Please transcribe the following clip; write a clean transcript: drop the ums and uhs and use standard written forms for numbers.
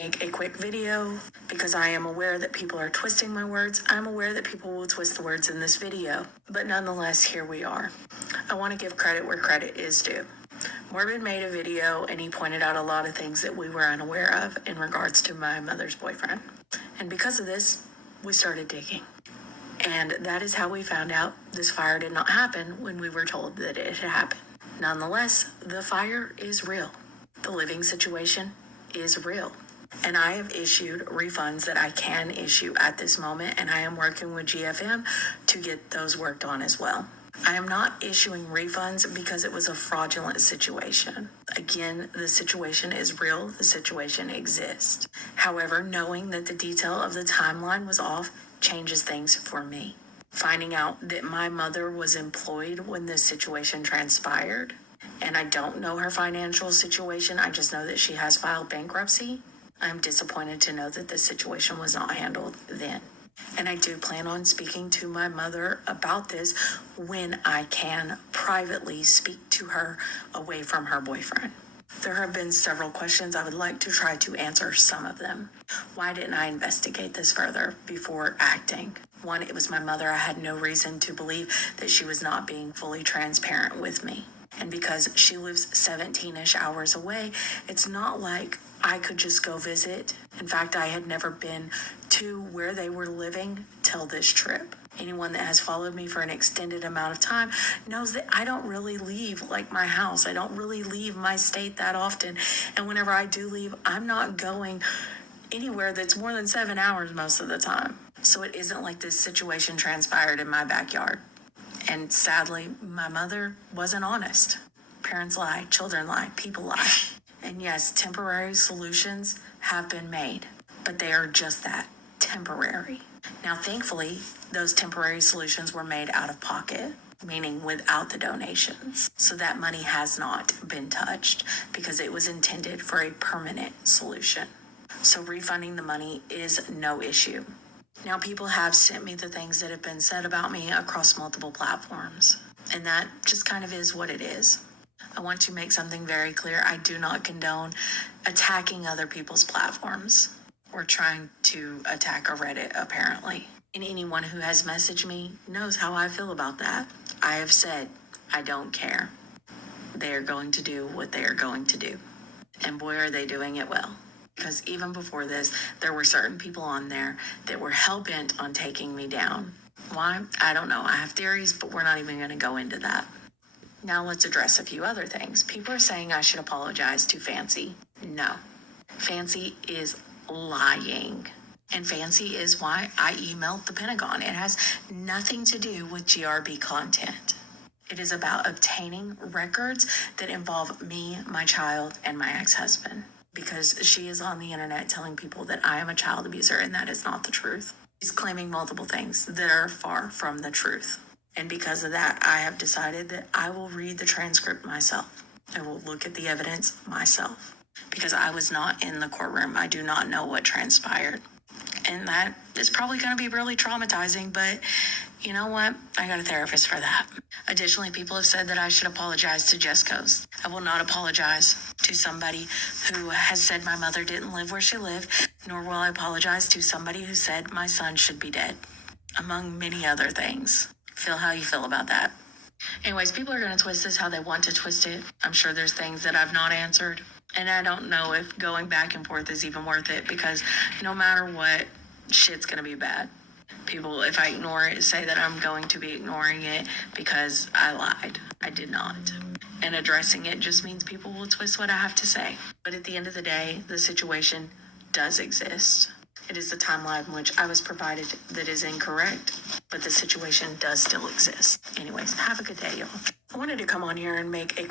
make a quick video because I am aware that people are twisting my words. I'm aware that people will twist the words in this video, but nonetheless, here we are. I want to give credit where credit is due. Morbid made a video and he pointed out a lot of things that we were unaware of in regards to my mother's boyfriend. And because of this, we started digging. And that is how we found out this fire did not happen when we were told that it had happened. Nonetheless, the fire is real. The living situation is real. And I have issued refunds that I can issue at this moment, and I am working with GFM to get those worked on as well. I am not issuing refunds because it was a fraudulent situation. Again, the situation is real. The situation exists. However, knowing that the detail of the timeline was off changes things for me. Finding out that my mother was employed when this situation transpired, and I don't know her financial situation, I just know that she has filed bankruptcy. I'm disappointed to know that this situation was not handled then. And I do plan on speaking to my mother about this when I can privately speak to her away from her boyfriend. There have been several questions. I would like to try to answer some of them. Why didn't I investigate this further before acting? One, it was my mother. I had no reason to believe that she was not being fully transparent with me. And because she lives 17-ish hours away, it's not like I could just go visit. In fact, I had never been to where they were living till this trip. Anyone that has followed me for an extended amount of time knows that I don't really leave like my house. I don't really leave my state that often. And whenever I do leave, I'm not going anywhere that's more than 7 hours most of the time. So it isn't like this situation transpired in my backyard. And sadly, my mother wasn't honest. Parents lie, children lie, people lie. And yes, temporary solutions have been made, but they are just that, temporary. Now, thankfully, those temporary solutions were made out of pocket, meaning without the donations. So that money has not been touched because it was intended for a permanent solution. So refunding the money is no issue. Now, people have sent me the things that have been said about me across multiple platforms, and that just kind of is what it is. I want to make something very clear. I do not condone attacking other people's platforms or trying to attack a Reddit, apparently. And anyone who has messaged me knows how I feel about that. I have said, I don't care. They are going to do what they are going to do. And boy, are they doing it well. Because even before this, there were certain people on there that were hell-bent on taking me down. Why? I don't know. I have theories, but we're not even going to go into that. Now let's address a few other things. People are saying I should apologize to Fancy. No. Fancy is lying. And Fancy is why I emailed the Pentagon. It has nothing to do with GRB content. It is about obtaining records that involve me, my child, and my ex-husband. Because she is on the internet telling people that I am a child abuser, and that is not the truth. She's claiming multiple things that are far from the truth. And because of that, I have decided that I will read the transcript myself. I will look at the evidence myself. Because I was not in the courtroom. I do not know what transpired. And that is probably going to be really traumatizing, but you know what? I got a therapist for that. Additionally, people have said that I should apologize to Jesco's. I will not apologize to somebody who has said my mother didn't live where she lived, nor will I apologize to somebody who said my son should be dead, among many other things. Feel how you feel about that. Anyways, people are going to twist this how they want to twist it. I'm sure there's things that I've not answered. And I don't know if going back and forth is even worth it because no matter what, shit's going to be bad. People, if I ignore it, say that I'm going to be ignoring it because I lied. I did not. And addressing it just means people will twist what I have to say. But at the end of the day, the situation does exist. It is the timeline in which I was provided that is incorrect, but the situation does still exist. Anyways, have a good day, y'all. I wanted to come on here and make a